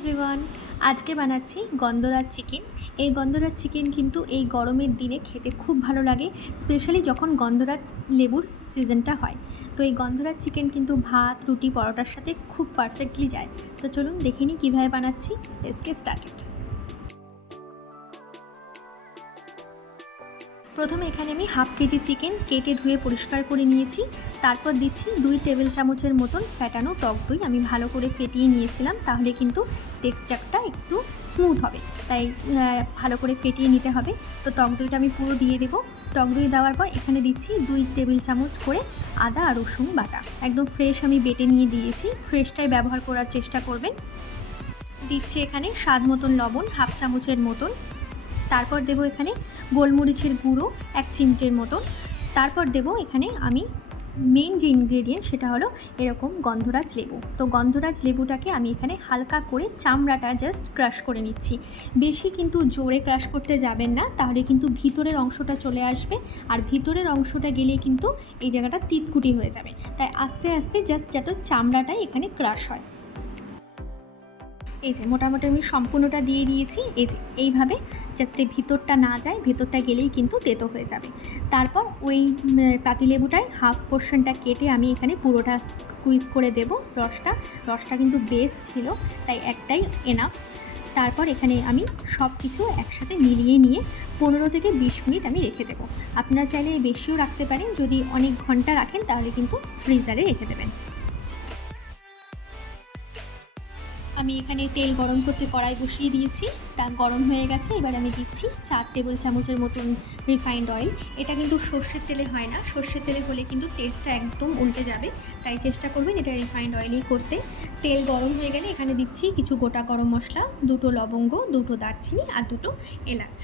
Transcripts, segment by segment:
Everyone, আজকে বানাচ্ছি গন্ধরাজ chicken. এই গন্ধরাজ চিকেন কিন্তু এই গরমের দিনে খেতে খুব ভালো লাগে, স্পেশালি যখন গন্ধরাজ লেবুর সিজনটা হয়। তো এই গন্ধরাজ চিকেন কিন্তু ভাত, রুটি, পরোটার সাথে খুব পারফেক্টলি যায়। তো চলুন দেখে নিই কীভাবে বানাচ্ছি। Let's get started. প্রথমে এখানে আমি হাফ কেজি চিকেন কেটে ধুয়ে পরিষ্কার করে নিয়েছি। তারপর দিচ্ছি 2 টেবিল চামচের মতন ফ্যাটানো টক দই। আমি ভালো করে ফেটিয়ে নিয়েছিলাম, তাহলে কিন্তু টেক্সচারটা একটু স্মুথ হবে, তাই ভালো করে ফেটিয়ে নিতে হবে। তো টক দইটা আমি পুরো দিয়ে দেবো। টক দই দেওয়ার পর এখানে দিচ্ছি 2 টেবিল চামচ করে আদা আর রসুন বাটা। একদম ফ্রেশ আমি বেটে নিয়ে দিয়েছি, ফ্রেশটাই ব্যবহার করার চেষ্টা করবেন। দিচ্ছি এখানে স্বাদ মতন লবণ, হাফ চামচের মতন। তারপর দেবো এখানে গোলমরিচের গুঁড়ো 1 চিমটের মতন। তারপর দেবো এখানে আমি মেন যে ইনগ্রেডিয়েন্ট সেটা হলো এরকম গন্ধরাজ লেবু। তো গন্ধরাজ লেবুটাকে আমি এখানে হালকা করে চামড়াটা জাস্ট ক্রাশ করে নিচ্ছি। বেশি কিন্তু জোরে ক্রাশ করতে যাবেন না, তাহলে কিন্তু ভিতরের অংশটা চলে আসবে, আর ভিতরের অংশটা গেলে কিন্তু এই জায়গাটা তিতকুটি হয়ে যাবে। তাই আস্তে আস্তে জাস্ট যাতে চামড়াটাই এখানে ক্রাশ হয়। এই যে মোটামুটি আমি সম্পূর্ণটা দিয়ে দিয়েছি। এই যে এইভাবে যাতে ভিতরটা না যায়, ভেতরটা গেলেই কিন্তু তেতো হয়ে যাবে। তারপর ওই পাতিলেবুটায় হাফ পোর্শনটা কেটে আমি এখানে পুরোটা স্কুইজ করে দেব। রসটা কিন্তু বেশ ছিল, তাই একটাই এনাফ। তারপর এখানে আমি সব কিছু একসাথে মিলিয়ে নিয়ে 15 থেকে 20 মিনিট আমি রেখে দেবো। আপনারা চাইলে বেশিও রাখতে পারেন, যদি অনেক ঘন্টা রাখেন তাহলে কিন্তু ফ্রিজারে রেখে দেবেন। আমি এখানে তেল গরম করতে কড়াই বসিয়ে দিয়েছি, তা গরম হয়ে গেছে। এবার আমি দিচ্ছি 4 টেবিল চামচের মতন রিফাইন্ড অয়েল। এটা কিন্তু সর্ষের তেলে হয় না, সর্ষের তেলে হলে কিন্তু টেস্টটা একদম উল্টে যাবে, তাই চেষ্টা করবেন এটা রিফাইন্ড অয়েলেই করতে। তেল গরম হয়ে গেলে এখানে দিচ্ছি কিছু গোটা গরম মশলা, 2টো লবঙ্গ, 2টো দারচিনি আর 2টো এলাচ।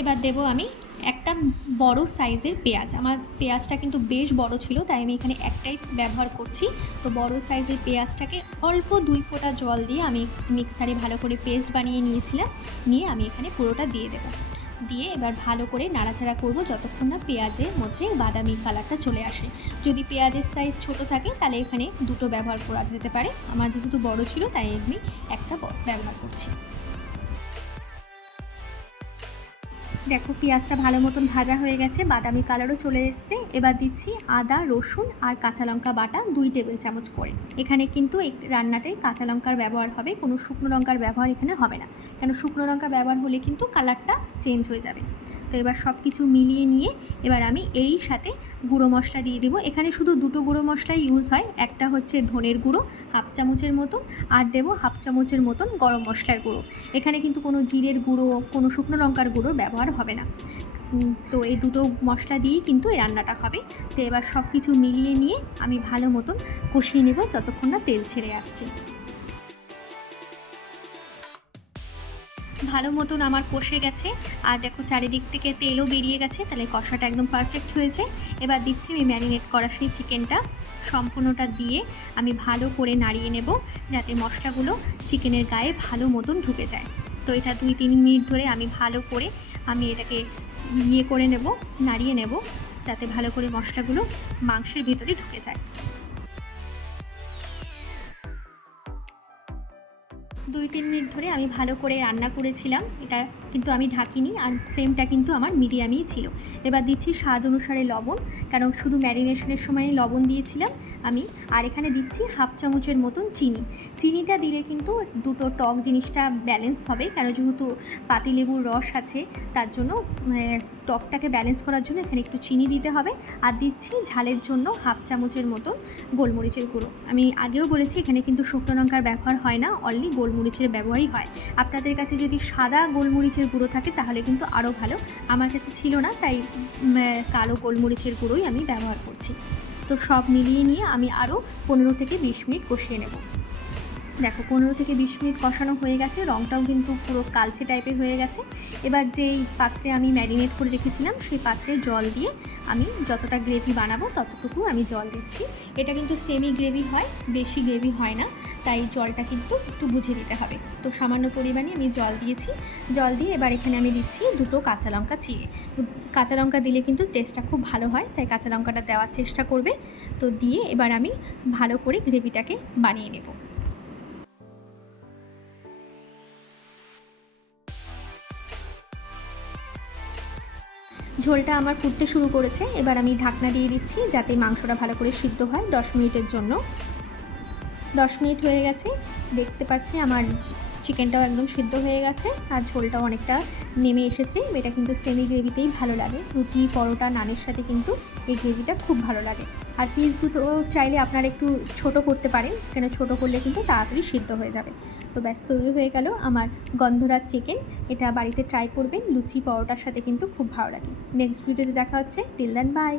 এবার দেবো আমি একটা বড় সাইজের পেঁয়াজ। আমার পেঁয়াজটা কিন্তু বেশ বড় ছিল, তাই আমি এখানে একটাই ব্যবহার করছি। তো বড় সাইজের পেঁয়াজটাকে অল্প 2 ফোঁটা জল দিয়ে আমি মিক্সারে ভালো করে পেস্ট বানিয়ে নিয়েছিলাম। নিয়ে আমি এখানে পুরোটা দিয়ে দেবো। দিয়ে এবার ভালো করে নাড়াচাড়া করব যতক্ষণ না পেঁয়াজের মধ্যে বাদামি কালারটা চলে আসে। যদি পেঁয়াজের সাইজ ছোট থাকে তাহলে এখানে 2টো ব্যবহার করা যেতে পারে। আমার যেহেতু বড় ছিল তাই আমি একটা ব্যবহার করছি। দেখো পেঁয়াজটা ভালো মতন ভাজা হয়ে গেছে, বাদামি কালারও চলে এসছে। এবার দিচ্ছি আদা, রসুন আর কাঁচা লঙ্কা বাটা 2 টেবিল চামচ করে। এখানে কিন্তু এই রান্নাটায় কাঁচা লঙ্কার ব্যবহার হবে, কোনো শুকনো লঙ্কার ব্যবহার এখানে হবে না, কেন শুকনো লঙ্কা ব্যবহার হলে কিন্তু কালারটা চেঞ্জ হয়ে যাবে। তো এবার সব কিছু মিলিয়ে নিয়ে এবার আমি এই সাথে গুঁড়ো মশলা দিয়ে দেবো। এখানে শুধু 2টো গুঁড়ো মশলাই ইউজ হয়। একটা হচ্ছে ধনের গুঁড়ো হাফ চামচের মতন, আর দেবো হাফ চামচের মতন গরম মশলার গুঁড়ো। এখানে কিন্তু কোনো জিরের গুঁড়ো, কোনো শুকনো লঙ্কার গুঁড়োর ব্যবহার হবে না। তো এই 2টো মশলা দিয়েই কিন্তু এই রান্নাটা হবে। তো এবার সব কিছু মিলিয়ে নিয়ে আমি ভালো মতন কষিয়ে নেব যতক্ষণ না তেল ছেড়ে আসছে। ভালো মতন আমার কষে গেছে, আর দেখো চারিদিক থেকে তেলও বেরিয়ে গেছে, তাহলে কষাটা একদম পারফেক্ট হয়েছে। এবার দিচ্ছি আমি ম্যারিনেট করা সেই চিকেনটা, সম্পূর্ণটা দিয়ে আমি ভালো করে নাড়িয়ে নেব, যাতে মশলাগুলো চিকেনের গায়ে ভালো মতন ঢুকে যায়। তো এটা 2-3 মিনিট ধরে আমি ভালো করে এটাকে করে নেব, নাড়িয়ে নেব, যাতে ভালো করে মশলাগুলো মাংসের ভিতরে ঢুকে যায়। 2-3 মিনিট ধরে আমি ভালো করে রান্না করেছিলাম। এটা কিন্তু আমি ঢাকিনি, আর ফ্লেমটা কিন্তু আমার মিডিয়ামেই ছিল। এবার দিচ্ছি স্বাদ অনুসারে লবণ, কারণ শুধু ম্যারিনেশনের সময় লবণ দিয়েছিলাম আমি। আর এখানে দিচ্ছি হাফ চামচের মতন চিনি। চিনিটা দিলে কিন্তু 2টো টক জিনিসটা ব্যালেন্স হবে, কেন যেহেতু পাতিলেবুর রস আছে, তার জন্য টকটাকে ব্যালেন্স করার জন্য এখানে একটু চিনি দিতে হবে। আর দিচ্ছি ঝালের জন্য হাফ চামচের মতন গোলমরিচের গুঁড়ো। আমি আগেও বলেছি এখানে কিন্তু শুকনো লঙ্কার ব্যবহার হয় না, অনলি গোলমরিচের ব্যবহারই হয়। আপনাদের কাছে যদি সাদা গোলমরিচের গুঁড়ো থাকে তাহলে কিন্তু আরও ভালো। আমার কাছে ছিল না, তাই কালো গোলমরিচের গুঁড়োই আমি ব্যবহার করছি। তো সব মিলিয়ে নিয়ে আমি আরও 15 থেকে 20 মিনিট কষিয়ে নেব। দেখো 15 থেকে 20 মিনিট কষানো হয়ে গেছে, রঙটাও কিন্তু পুরো কালচে টাইপের হয়ে গেছে। এবার যেই পাত্রে আমি ম্যারিনেট করে রেখেছিলাম সেই পাত্রে জল দিয়ে আমি যতটা গ্রেভি বানাবো ততটুকু আমি জল দিচ্ছি। এটা কিন্তু সেমি গ্রেভি হয়, বেশি গ্রেভি হয় না। তাই জলটা কিন্তু একটু বুঝে দিতে হবে। তো সামান্য পরিমাণে আমি জল দিয়েছি। জল দিয়ে এবার এখানে আমি দিচ্ছি 2টো কাঁচা লঙ্কা চিড়ে। কাঁচা লঙ্কা দিলে কিন্তু টেস্টটা খুব ভালো হয়, তাই কাঁচা লঙ্কাটা দেওয়ার চেষ্টা করবে। তো দিয়ে এবার আমি ভালো করে গ্রেভিটাকে বানিয়ে নেব। ঝোলটা আমার ফুটতে শুরু করেছে। এবার আমি ঢাকনা দিয়ে দিচ্ছি যাতে মাংসটা ভালো করে সিদ্ধ হয় 10 মিনিটের জন্য। 10 মিনিট হয়ে গেছে, দেখতে পাচ্ছি আমার চিকেনটাও একদম সিদ্ধ হয়ে গেছে আর ঝোলটাও অনেকটা নেমে এসেছে। এটা কিন্তু সেমি গ্রেভিতেই ভালো লাগে, রুটি পরোটা নানের সাথে কিন্তু এই গ্রেভিটা খুব ভালো লাগে। আর পিসগুলো চাইলে আপনারা একটু ছোট করতে পারেন, কেন ছোট করলে কিন্তু তাড়াতাড়ি সিদ্ধ হয়ে যাবে। তো ব্যাস তৈরি হয়ে গেল আমার গন্ধরাজ চিকেন। এটা বাড়িতে ট্রাই করবেন, লুচি পরোটার সাথে কিন্তু খুব ভালো লাগে। নেক্সট ভিডিওতে দেখা হচ্ছে। Till then by.